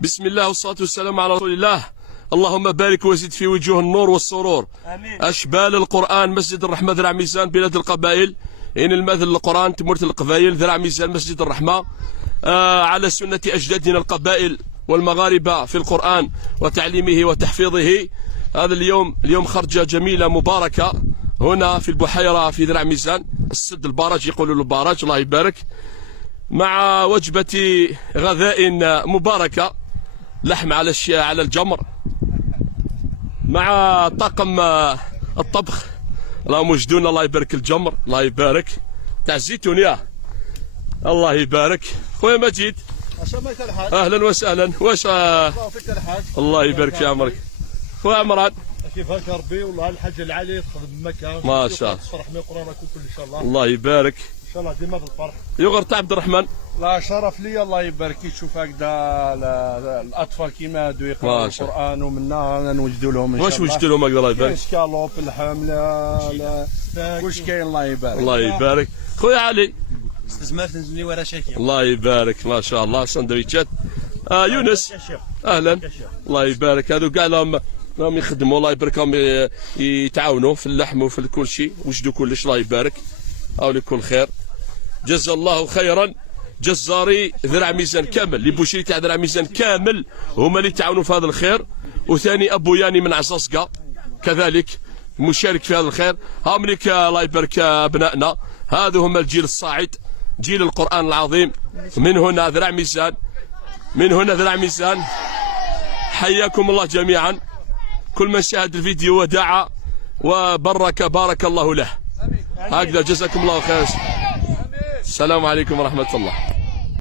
بسم الله والصلاة والسلام على رسول الله. اللهم بارك وزد في وجوه النور والسرور. آمين. أشبال القرآن مسجد الرحمة ذراع ميزان بلاد القبائل إن الماثل القرآن تمرت القبائل ذراع ميزان مسجد الرحمة على سنة أجدادنا القبائل والمغاربة في القرآن وتعليمه وتحفيظه. هذا اليوم خرجة جميلة مباركة هنا في البحيرة في ذراع ميزان السد البارج يقولوا له البارج الله يبارك، مع وجبة غذاء مباركة، لحم على الجمر مع طاقم الطبخ. اللهم وجدونا الله يبارك الجمر الله يبارك تاع الزيتون يا الله يبارك. خويا مجيد اهلا وسهلا. واش الله يبارك في عمرك خويا عمران كيفاش ربي والله الحاج العلي تخدم مكان ما شاء الله تفرح من القران كل ان شاء الله. الله يبارك ان شاء الله ديما في الفرح. يغرت عبد الرحمن لا شرف لي الله يبارك تشوف هكذا الاطفال كيما هادو يقراو القران ومنا نوجدوا لهم ان شاء الله. واش وجدوا لهم الله يبارك؟ كاين سكالوب اللحم لا كلشي كاين الله يبارك. الله يبارك. خويا علي استزمات نزلني ورا شاكي الله يبارك ما شاء الله سندويتشات. يونس اهلا الله يبارك. هذو كاع لهم يخدموا الله يبارك لهم يتعاونوا في اللحم وفي كل شيء وجدوا كلش الله يبارك. او لكل خير جزا الله خيرا. جزاري ذراع ميزان كامل لبوشري تاع ذراع ميزان كامل هما اللي تعاونوا في هذا الخير، وثاني ابو ياني من عصاصقه كذلك مشارك في هذا الخير. هامليك الله يبارك ابنائنا هذو هم الجيل الصاعد جيل القرآن العظيم. من هنا ذراع ميزان، من هنا ذراع ميزان. حياكم الله جميعا. كل من شاهد الفيديو ودعا وبارك بارك الله له. هكذا جزاكم الله خير. السلام عليكم ورحمة الله.